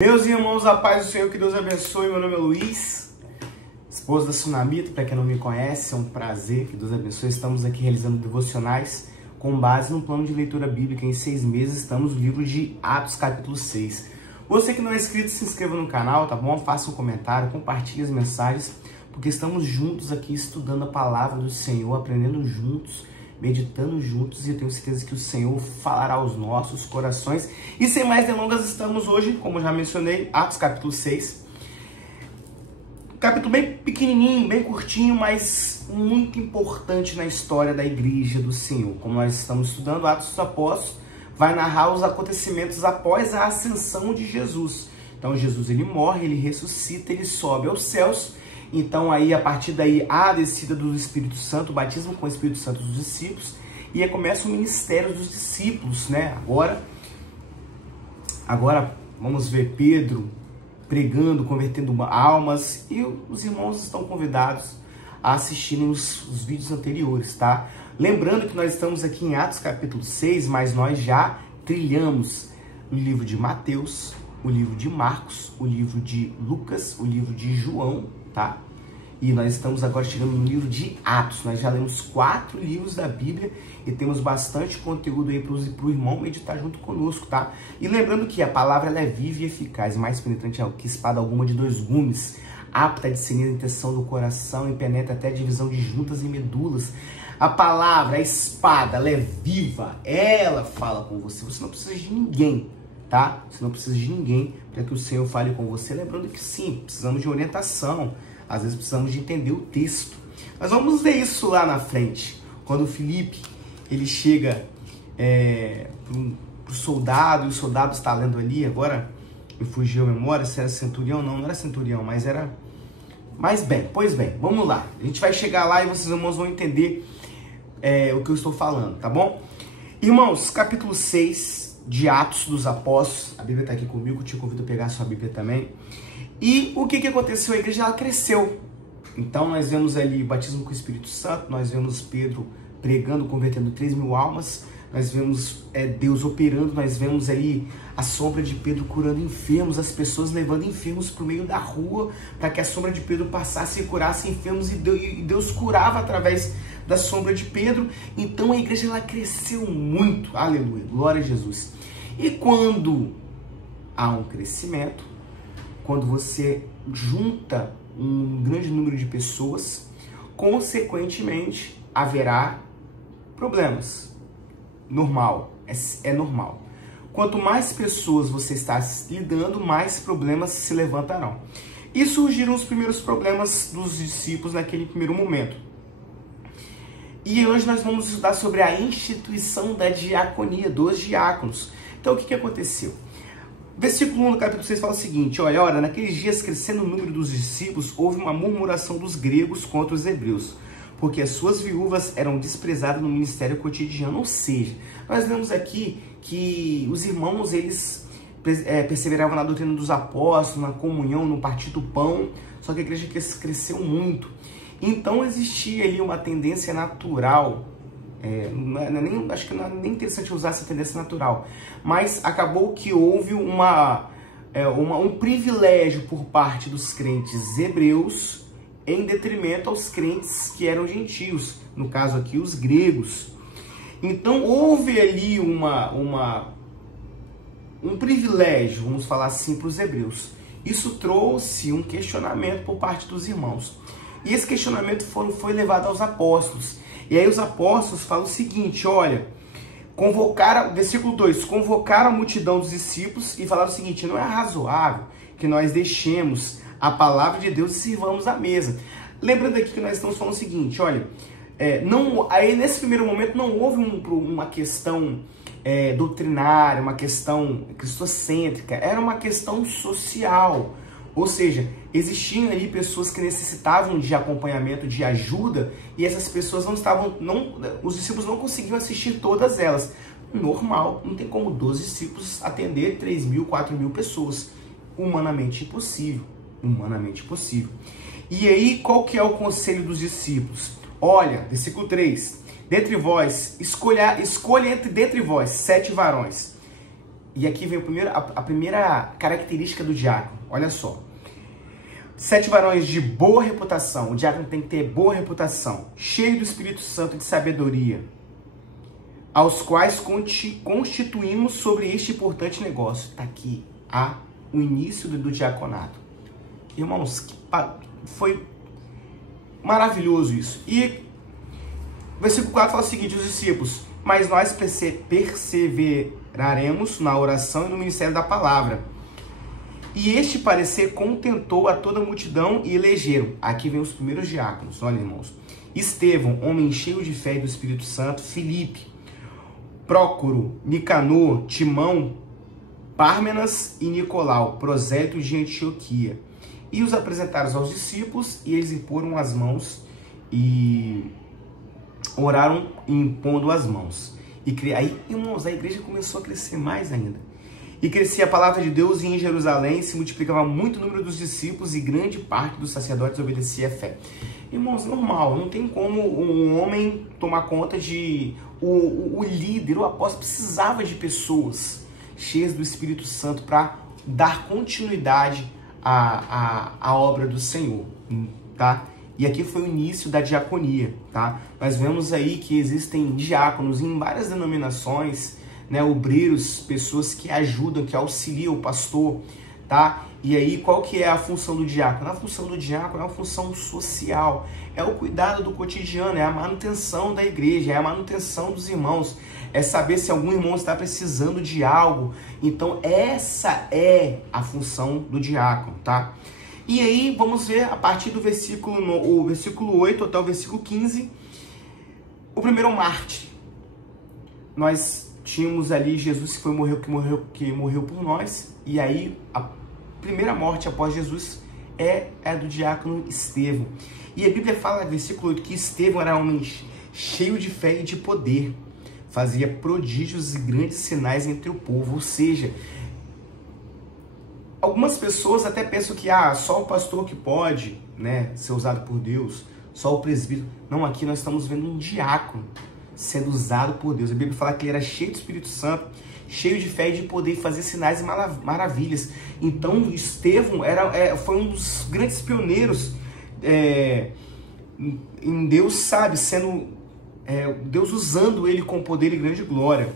Meus irmãos, a paz do Senhor, que Deus abençoe. Meu nome é Luiz, esposo da Sunamita. Para quem não me conhece, é um prazer, que Deus abençoe. Estamos aqui realizando devocionais com base no plano de leitura bíblica. Em 6 meses estamos no livro de Atos, capítulo 6. Você que não é inscrito, se inscreva no canal, tá bom? Faça um comentário, compartilhe as mensagens, porque estamos juntos aqui estudando a palavra do Senhor, aprendendo juntos, meditando juntos, e eu tenho certeza que o Senhor falará aos nossos corações. E sem mais delongas, estamos hoje, como já mencionei, Atos capítulo 6. Capítulo bem pequenininho, bem curtinho, mas muito importante na história da igreja do Senhor. Como nós estamos estudando, Atos dos Apóstolos vai narrar os acontecimentos após a ascensão de Jesus. Então Jesus ele morre, ele ressuscita, ele sobe aos céus. Então aí, a partir daí, a descida do Espírito Santo, o batismo com o Espírito Santo dos discípulos, e aí começa o ministério dos discípulos, né? Agora vamos ver Pedro pregando, convertendo almas, e os irmãos estão convidados a assistirem os vídeos anteriores, tá? Lembrando que nós estamos aqui em Atos capítulo 6, mas nós já trilhamos o livro de Mateus, o livro de Marcos, o livro de Lucas, o livro de João, tá? E nós estamos agora chegando no livro de Atos. Nós já lemos 4 livros da Bíblia e temos bastante conteúdo aí para o irmão meditar junto conosco, tá? E lembrando que a palavra ela é viva e eficaz, mais penetrante que espada alguma de 2 gumes, apta a discernir a intenção do coração e penetra até a divisão de juntas e medulas. A palavra, a espada, ela é viva, ela fala com você. Você não precisa de ninguém, tá? Você não precisa de ninguém para que o Senhor fale com você. Aprendendo que sim, precisamos de orientação. Às vezes precisamos de entender o texto. Mas vamos ver isso lá na frente. Quando o Filipe, ele chega pro soldado, e o soldado está lendo ali, agora me fugiu a memória, se era centurião, não era centurião, mas era... Mas bem, pois bem, vamos lá. A gente vai chegar lá e vocês, irmãos, vão entender o que eu estou falando, tá bom? Irmãos, capítulo 6 de Atos dos Apóstolos. A Bíblia está aqui comigo, eu te convido a pegar a sua Bíblia também. E o que aconteceu? A igreja ela cresceu. Então nós vemos ali o batismo com o Espírito Santo, nós vemos Pedro pregando, convertendo 3.000 almas, nós vemos Deus operando, nós vemos ali a sombra de Pedro curando enfermos, as pessoas levando enfermos para o meio da rua, para que a sombra de Pedro passasse e curasse enfermos, e Deus curava através da sombra de Pedro. Então a igreja ela cresceu muito, aleluia, glória a Jesus. E quando há um crescimento, quando você junta um grande número de pessoas, consequentemente haverá problemas. Normal, é normal. Quanto mais pessoas você está lidando, mais problemas se levantarão. E surgiram os primeiros problemas dos discípulos naquele primeiro momento. E hoje nós vamos estudar sobre a instituição da diaconia, dos diáconos. Então o que aconteceu? Versículo 1 do capítulo 6 fala o seguinte: ora, naqueles dias, crescendo o número dos discípulos, houve uma murmuração dos gregos contra os hebreus, porque as suas viúvas eram desprezadas no ministério cotidiano. Ou seja, nós vemos aqui que os irmãos, eles perseveravam na doutrina dos apóstolos, na comunhão, no partir do pão, só que a igreja cresceu muito. Então existia ali uma tendência natural, acho que não é nem interessante usar essa tendência natural, mas acabou que houve um privilégio por parte dos crentes hebreus em detrimento aos crentes que eram gentios, no caso aqui os gregos. Então houve ali um privilégio, vamos falar assim, para os hebreus. Isso trouxe um questionamento por parte dos irmãos, e esse questionamento foi levado aos apóstolos. E aí os apóstolos falam o seguinte, olha, versículo 2, convocaram a multidão dos discípulos e falaram o seguinte: não é razoável que nós deixemos a palavra de Deus e sirvamos à mesa. Lembrando aqui que nós estamos falando o seguinte, olha, aí nesse primeiro momento não houve uma questão doutrinária, uma questão cristocêntrica, era uma questão social. Ou seja, existiam ali pessoas que necessitavam de acompanhamento, de ajuda, e essas pessoas os discípulos não conseguiam assistir todas elas. Normal, não tem como 12 discípulos atender 3.000, 4.000 pessoas. Humanamente impossível, humanamente impossível. E aí, qual que é o conselho dos discípulos? Olha, versículo 3, dentre vós, escolha dentre vós 7 varões, E aqui vem a primeira característica do diácono. Olha só. 7 varões de boa reputação. O diácono tem que ter boa reputação. Cheio do Espírito Santo e de sabedoria. Aos quais constituímos sobre este importante negócio. Está aqui o início do diaconato. Irmãos, foi maravilhoso isso. E o versículo 4 fala o seguinte, os discípulos, mas nós perseveraremos na oração e no ministério da palavra. E este parecer contentou a toda a multidão e elegeram. Aqui vem os primeiros diáconos, olha, irmãos. Estevão, homem cheio de fé e do Espírito Santo, Filipe, Prócoro, Nicanor, Timão, Pármenas e Nicolau, prosélito de Antioquia. E os apresentaram aos discípulos, e eles imporam as mãos e oraram impondo as mãos. E aí, irmãos, a igreja começou a crescer mais ainda. E crescia a palavra de Deus, e em Jerusalém se multiplicava muito o número dos discípulos, e grande parte dos sacerdotes obedecia à fé. Irmãos, normal, não tem como um homem tomar conta de... O líder, o apóstolo, precisava de pessoas cheias do Espírito Santo para dar continuidade à obra do Senhor, tá? E aqui foi o início da diaconia, tá? Nós vemos aí que existem diáconos em várias denominações, né? Obreiros, pessoas que ajudam, que auxiliam o pastor, tá? E aí, qual que é a função do diácono? A função do diácono é uma função social, é o cuidado do cotidiano, é a manutenção da igreja, é a manutenção dos irmãos, é saber se algum irmão está precisando de algo. Então, essa é a função do diácono, tá? E aí, vamos ver a partir do versículo 8 até o versículo 15, o primeiro mártir. Nós tínhamos ali Jesus que morreu por nós, e aí a primeira morte após Jesus é a do diácono Estevão. E a Bíblia fala, no versículo 8, que Estevão era um homem cheio de fé e de poder, fazia prodígios e grandes sinais entre o povo. Ou seja, algumas pessoas até pensam que só o pastor que pode, né, ser usado por Deus, só o presbítero. Não, aqui nós estamos vendo um diácono sendo usado por Deus. A Bíblia fala que ele era cheio do Espírito Santo, cheio de fé e de poder, e fazer sinais e maravilhas. Então, Estevão foi um dos grandes pioneiros em Deus, sabe, Deus usando ele com poder e grande glória.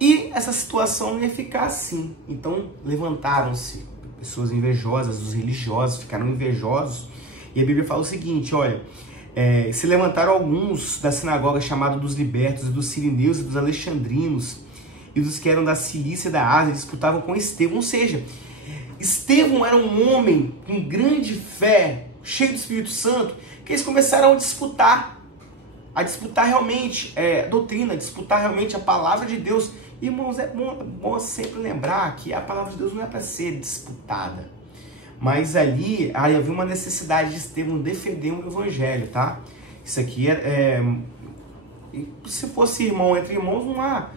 E essa situação não ia ficar assim. Então, levantaram-se pessoas invejosas, os religiosos ficaram invejosos. E a Bíblia fala o seguinte, olha, se levantaram alguns da sinagoga chamada dos libertos, dos sirineus e dos alexandrinos, e dos que eram da Cilícia e da Ásia, disputavam com Estevão. Ou seja, Estevão era um homem com grande fé, cheio do Espírito Santo, que eles começaram a disputar realmente a doutrina, a disputar realmente a palavra de Deus. Irmãos, é bom sempre lembrar que a palavra de Deus não é para ser disputada. Mas ali havia uma necessidade de Estevão defender o evangelho, tá? Isso aqui se fosse irmão entre irmãos, não há...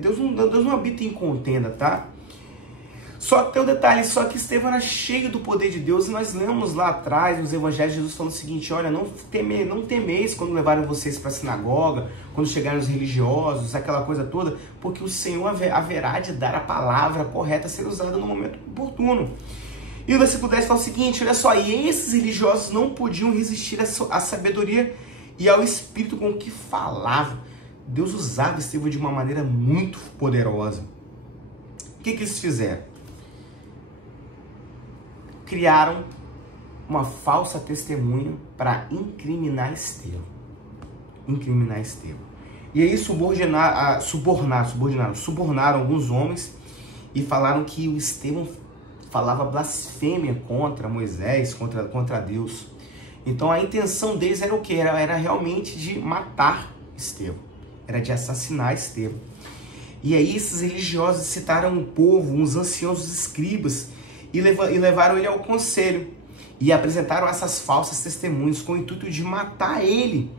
Deus não habita em contenda, tá? Só que tem um detalhe, só que Estevão era cheio do poder de Deus, e nós lemos lá atrás, nos evangelhos, Jesus falando o seguinte, olha, não temeis quando levaram vocês para a sinagoga, quando chegarem os religiosos, aquela coisa toda, porque o Senhor haverá de dar a palavra correta a ser usada no momento oportuno. E o versículo 10 fala o seguinte, olha só, e esses religiosos não podiam resistir à sabedoria e ao espírito com que falavam. Deus usava Estevão de uma maneira muito poderosa. O que eles fizeram? Criaram uma falsa testemunha para incriminar Estevão. E aí subornaram alguns homens e falaram que o Estevão falava blasfêmia contra Moisés, contra Deus. Então a intenção deles era o quê? Era realmente de matar Estevão. Era de assassinar Estevão. E aí esses religiosos citaram o povo, uns anciãos, os escribas, e levaram ele ao conselho. E apresentaram essas falsas testemunhas com o intuito de matar ele.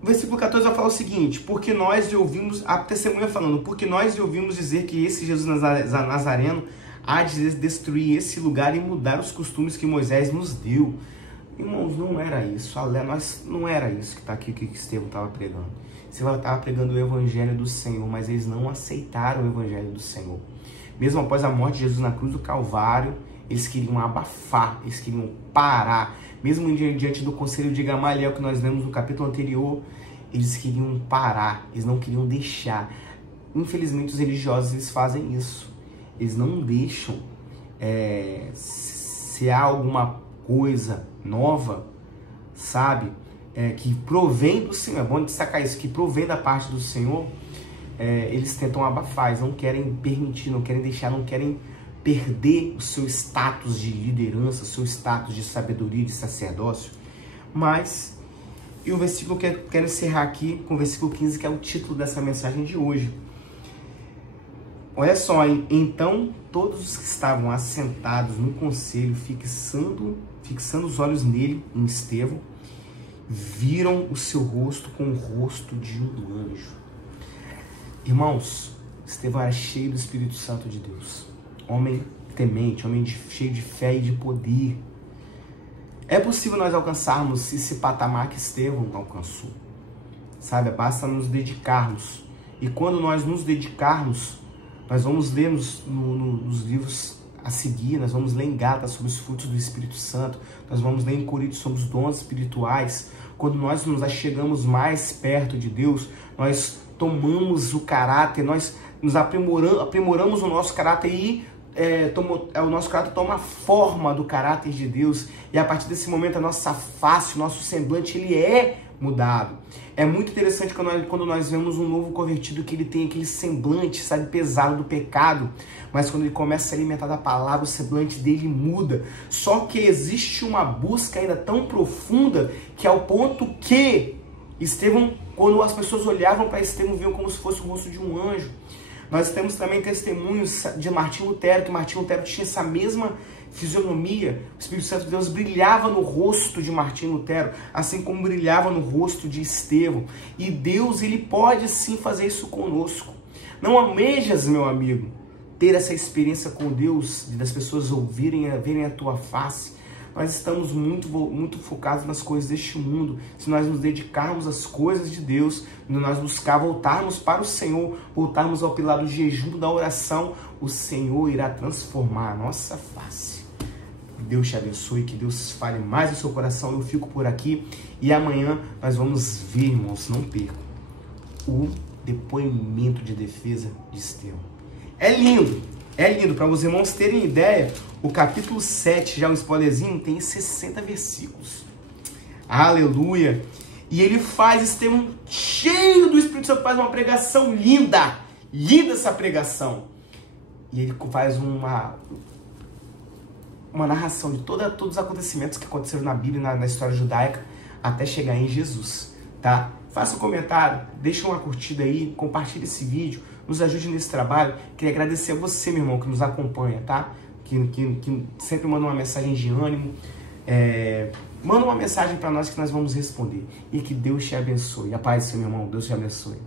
O versículo 14 vai falar o seguinte, porque nós lhe ouvimos, a testemunha falando, porque nós lhe ouvimos dizer que esse Jesus Nazareno há de destruir esse lugar e mudar os costumes que Moisés nos deu. Irmãos, não era isso. Não era isso que está aqui, que Estevão estava pregando. Estevão estava pregando o evangelho do Senhor, mas eles não aceitaram o evangelho do Senhor. Mesmo após a morte de Jesus na cruz do Calvário, eles queriam abafar, eles queriam parar. Mesmo diante do conselho de Gamaliel, que nós lemos no capítulo anterior, eles queriam parar, eles não queriam deixar. Infelizmente, os religiosos, eles fazem isso. Eles não deixam, se há alguma coisa nova, sabe, que provém do Senhor, é bom destacar isso, que provém da parte do Senhor, eles tentam abafar, eles não querem permitir, não querem deixar, não querem perder o seu status de liderança, o seu status de sabedoria, de sacerdócio. Mas, e o versículo que eu quero encerrar aqui, com o versículo 15, que é o título dessa mensagem de hoje. Olha só, então todos os que estavam assentados no conselho, fixando os olhos nele, em Estevão, viram o seu rosto com o rosto de um anjo. Irmãos, Estevão era cheio do Espírito Santo de Deus. Homem temente, homem cheio de fé e de poder. É possível nós alcançarmos esse patamar que Estevão alcançou. Sabe, basta nos dedicarmos. E quando nós nos dedicarmos, nós vamos ler nos livros a seguir, nós vamos ler em Gálatas sobre os frutos do Espírito Santo, nós vamos ler em Coríntios sobre os dons espirituais. Quando nós nos achegamos mais perto de Deus, nós tomamos o caráter, nós nos aprimoramos o nosso caráter e o nosso caráter toma a forma do caráter de Deus. E a partir desse momento a nossa face, o nosso semblante, ele é mudado. É muito interessante quando nós vemos um novo convertido que ele tem aquele semblante, sabe, pesado do pecado, mas quando ele começa a se alimentar da palavra, o semblante dele muda. Só que existe uma busca ainda tão profunda que ao ponto que Estevão, quando as pessoas olhavam para Estevão, viam como se fosse o rosto de um anjo. Nós temos também testemunhos de Martim Lutero, que Martim Lutero tinha essa mesma fisionomia. O Espírito Santo de Deus brilhava no rosto de Martim Lutero, assim como brilhava no rosto de Estevão. E Deus, ele pode sim fazer isso conosco. Não almejas, meu amigo, ter essa experiência com Deus, das pessoas verem a tua face. Nós estamos muito focados nas coisas deste mundo. Se nós nos dedicarmos às coisas de Deus, nós voltarmos para o Senhor, voltarmos ao pilar do jejum, da oração, o Senhor irá transformar a nossa face. Que Deus te abençoe, que Deus fale mais no seu coração. Eu fico por aqui e amanhã nós vamos ver, irmãos, não percam, o depoimento de defesa de Estevão. É lindo! É lindo, para os irmãos terem ideia, o capítulo 7, já um spoilerzinho, tem 60 versículos. Aleluia! E ele faz, Estevão cheio do Espírito Santo, faz uma pregação linda, linda essa pregação. E ele faz uma narração de todos os acontecimentos que aconteceram na Bíblia, na história judaica, até chegar em Jesus, tá? Faça um comentário, deixa uma curtida aí, compartilhe esse vídeo, nos ajude nesse trabalho. Queria agradecer a você, meu irmão, que nos acompanha, tá? Que sempre manda uma mensagem de ânimo. Manda uma mensagem para nós que nós vamos responder. E que Deus te abençoe. A paz do seu, meu irmão. Deus te abençoe.